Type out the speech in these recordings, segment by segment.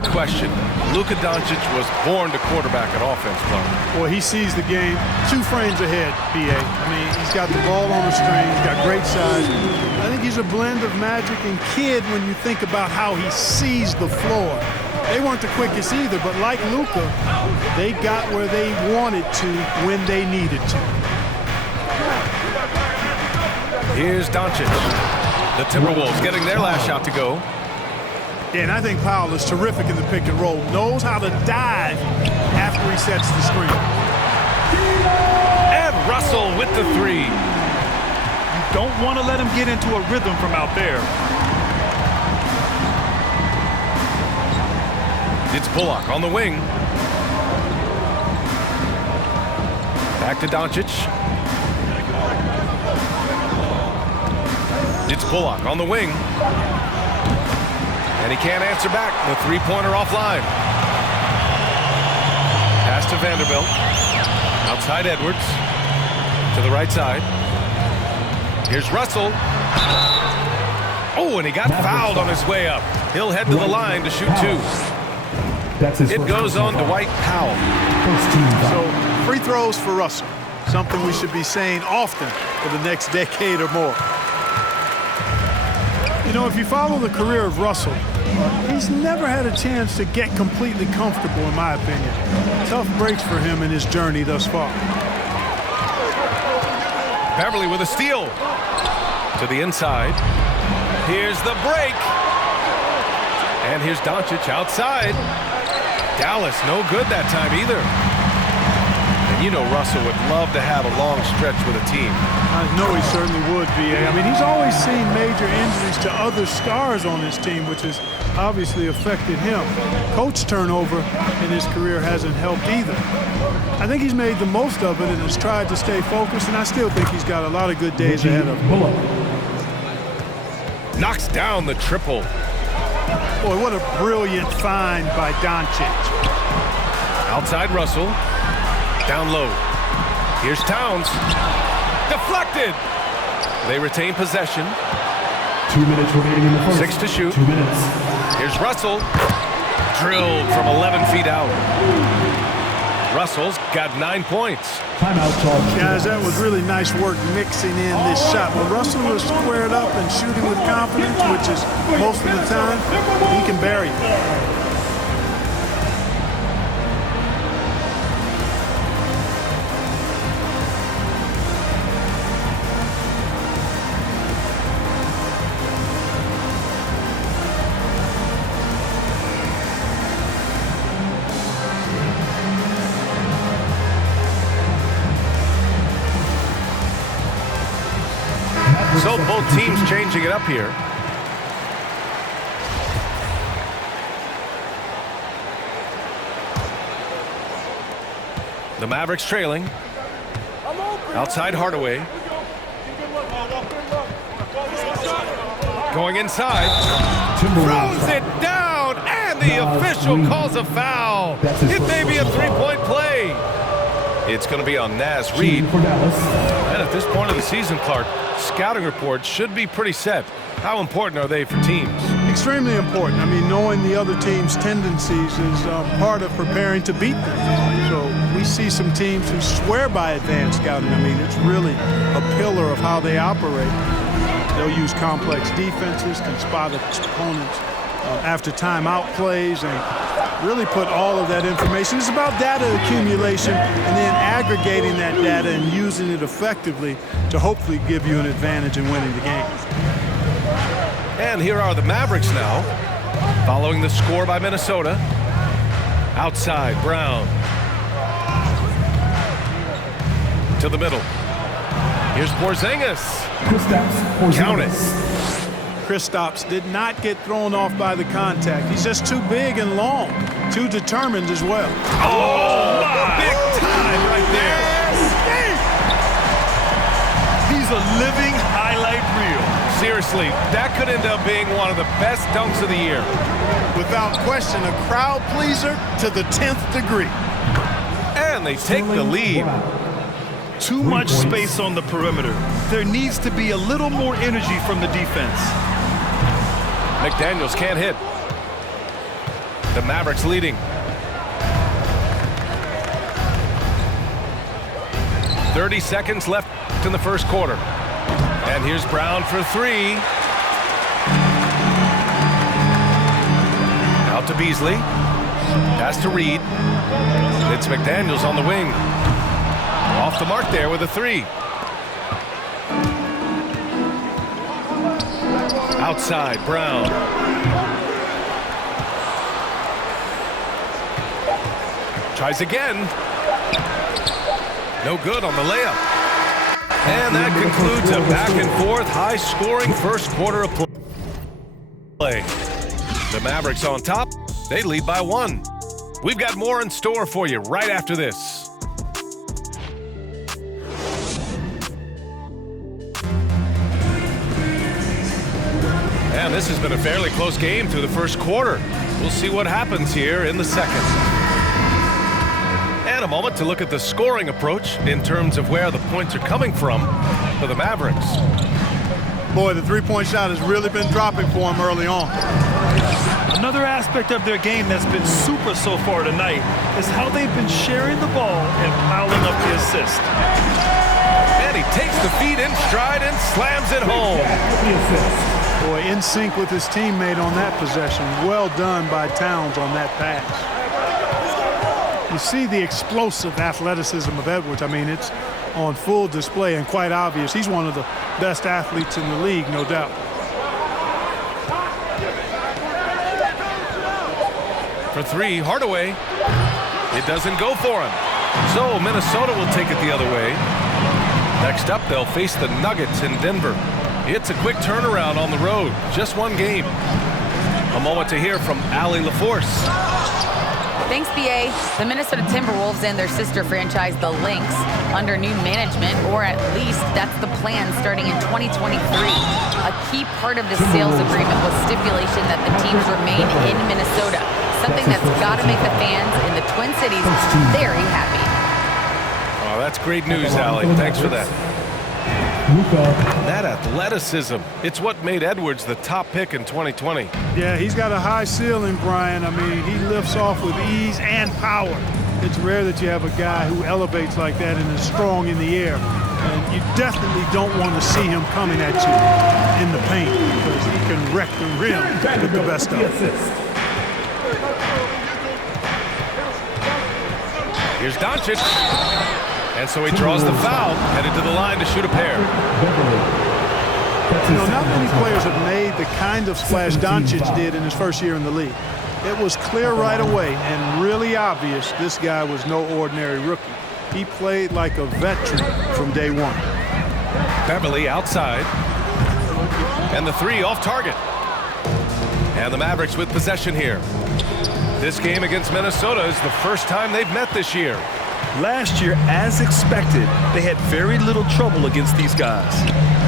Question. Luka Doncic was born to quarterback an offense, Clark. Well, he sees the game 2 frames ahead, B.A. I mean, he's got the ball on the string. He's got great size. I think he's a blend of magic and kid when you think about how he sees the floor. They weren't the quickest either, but like Luka, they got where they wanted to when they needed to. Here's Doncic. The Timberwolves getting their last shot to go. Yeah, and I think Powell is terrific in the pick and roll. Knows how to dive after he sets the screen. And Russell with the 3. You don't want to let him get into a rhythm from out there. It's Bullock on the wing. Back to Doncic. It's Bullock on the wing. And he can't answer back. The 3-pointer offline. Pass to Vanderbilt. Outside Edwards. To the right side. Here's Russell. Oh, and he got fouled on his way up. He'll head to the line to shoot 2. It goes on to Dwight Powell. So free throws for Russell. Something we should be saying often for the next decade or more. You know, if you follow the career of Russell, he's never had a chance to get completely comfortable, in my opinion. Tough breaks for him in his journey thus far. Beverly with a steal. To the inside. Here's the break. And here's Doncic outside. Dallas no good that time either. And you know Russell would love to have a long stretch with a team. I know he certainly would, B.A. I mean, he's always seen major injuries to other stars on his team, which has obviously affected him. Coach turnover in his career hasn't helped either. I think he's made the most of it and has tried to stay focused, and I still think he's got a lot of good days ahead of him. Knocks down the triple. Boy, what a brilliant find by Doncic. Outside Russell. Down low. Here's Towns. Deflected. They retain possession. 2 minutes remaining in the first. 6 to shoot. 2 minutes. Here's Russell. Drilled from 11 feet out. Russell's got 9 points. Timeout charge. Guys, that was really nice work mixing in this shot. When Russell was squared up and shooting with confidence, which is most of the time, he can bury it. So both teams changing it up here. The Mavericks trailing. Outside Hardaway. Going inside. Throws it down, and the official calls a foul. It may be a 3-point play. It's going to be on Naz Reid. And at this point of the season, Clark, scouting reports should be pretty set. How important are they for teams? Extremely important. I mean, knowing the other team's tendencies is part of preparing to beat them. So we see some teams who swear by advanced scouting. I mean, it's really a pillar of how they operate. They'll use complex defenses, can spot opponents after timeout plays, and really put all of that information. It's about data accumulation and then aggregating that data and using it effectively to hopefully give you an advantage in winning the game. And here are the Mavericks now, following the score by Minnesota. Outside, Brown. To the middle. Here's Porzingis. Count it. Kristaps did not get thrown off by the contact. He's just too big and long, too determined as well. Oh, big time right there. He's a living highlight reel. Seriously, that could end up being one of the best dunks of the year. Without question, a crowd pleaser to the 10th degree. And they take the lead. Too much space on the perimeter. There needs to be a little more energy from the defense. McDaniels can't hit. The Mavericks leading. 30 seconds left in the first quarter. And here's Brown for three. Out to Beasley. Pass to Reed. It's McDaniels on the wing. Off the mark there with a three. Outside, Brown. Tries again. No good on the layup. And that concludes a back-and-forth, high-scoring first quarter of play. The Mavericks on top. They lead by one. We've got more in store for you right after this. And this has been a fairly close game through the first quarter. We'll see what happens here in the second. And a moment to look at the scoring approach in terms of where the points are coming from for the Mavericks. Boy, the three-point shot has really been dropping for them early on. Another aspect of their game that's been super so far tonight is how they've been sharing the ball and piling up the assist. And he takes the feed in stride and slams it home. Boy, in sync with his teammate on that possession. Well done by Towns on that pass. You see the explosive athleticism of Edwards. I mean, it's on full display and quite obvious. He's one of the best athletes in the league, no doubt. For three, Hardaway. It doesn't go for him. So Minnesota will take it the other way. Next up, they'll face the Nuggets in Denver. It's a quick turnaround on the road. Just one game. A moment to hear from Allie LaForce. Thanks, BA. The Minnesota Timberwolves and their sister franchise, the Lynx, under new management, or at least that's the plan starting in 2023. A key part of this sales agreement was stipulation that the teams remain in Minnesota, something that's got to make the fans in the Twin Cities very happy. Oh, that's great news, Allie. Thanks for that. That athleticism, it's what made Edwards the top pick in 2020. Yeah, he's got a high ceiling, Brian. I mean, he lifts off with ease and power. It's rare that you have a guy who elevates like that and is strong in the air. And you definitely don't want to see him coming at you in the paint because he can wreck the rim with the best of them. Here's Doncic. And so he draws the foul, headed to the line to shoot a pair. You know, not many players have made the kind of splash Doncic did in his first year in the league. It was clear right away and really obvious this guy was no ordinary rookie. He played like a veteran from day one. Beverly outside. And the three off target. And the Mavericks with possession here. This game against Minnesota is the first time they've met this year. Last year, as expected, they had very little trouble against these guys.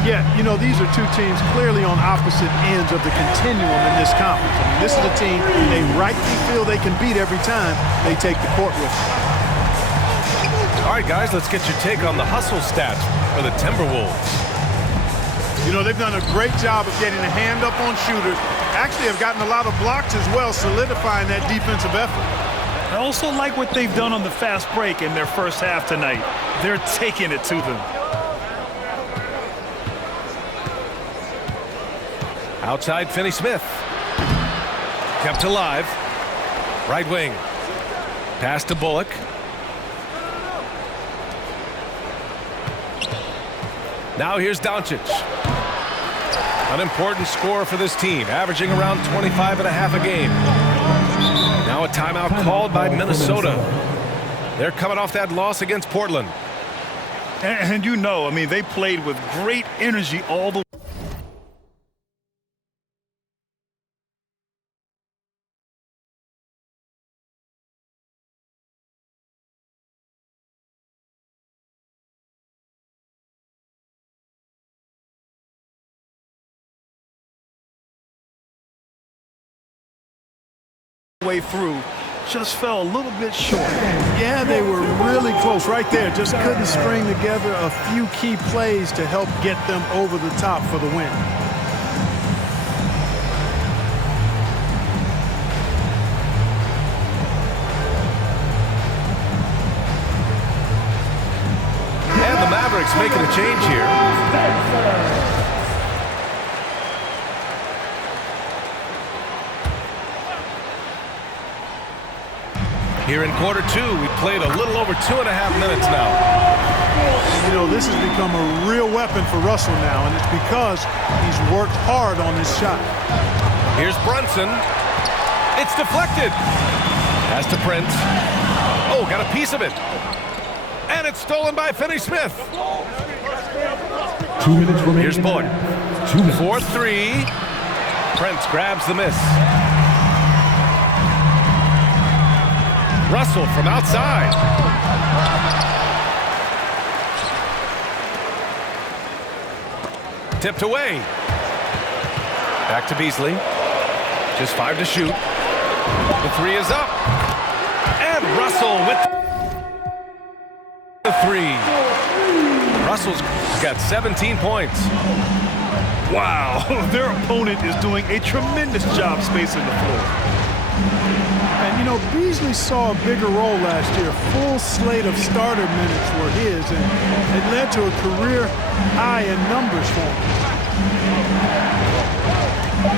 Yeah, you know, these are two teams clearly on opposite ends of the continuum in this conference. I mean, this is a team they rightly feel they can beat every time they take the court with them. All right, guys, let's get your take on the hustle stats for the Timberwolves. You know, they've done a great job of getting a hand up on shooters. Actually have gotten a lot of blocks as well, solidifying that defensive effort. I also like what they've done on the fast break in their first half tonight. They're taking it to them. Outside, Finney-Smith. Kept alive. Right wing. Pass to Bullock. Now here's Doncic. An important scorer for this team, averaging around 25.5 a game. Now a timeout called by Minnesota. They're coming off that loss against Portland. And you know, I mean, they played with great energy all the way through. Just fell a little bit short. Yeah, they were really close right there. Just couldn't string together a few key plays to help get them over the top for the win. Bucks making a change here. Here in quarter two, we played a little over 2.5 minutes now. You know, this has become a real weapon for Russell now, and it's because he's worked hard on his shot. Here's Brunson. It's deflected. Pass to Prince. Oh, got a piece of it. And it's stolen by Finney-Smith. 2 minutes remaining. Here's Boyd. 2 minutes. 4-3. Prince grabs the miss. Russell from outside. Tipped away. Back to Beasley. Just 5 to shoot. The 3 is up. And Russell with the 3. Russell's got 17 points. Wow, their opponent is doing a tremendous job spacing the floor. And, you know, Beasley saw a bigger role last year. Full slate of starter minutes were his, and it led to a career high in numbers for him.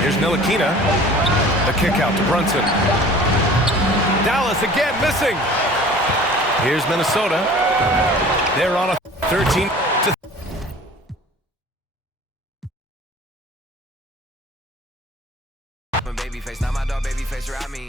Here's Ntilikina. The kick out to Brunson. Dallas again missing. Here's Minnesota. They're on a 13 to Babyface, not my dog, babyface, ride me.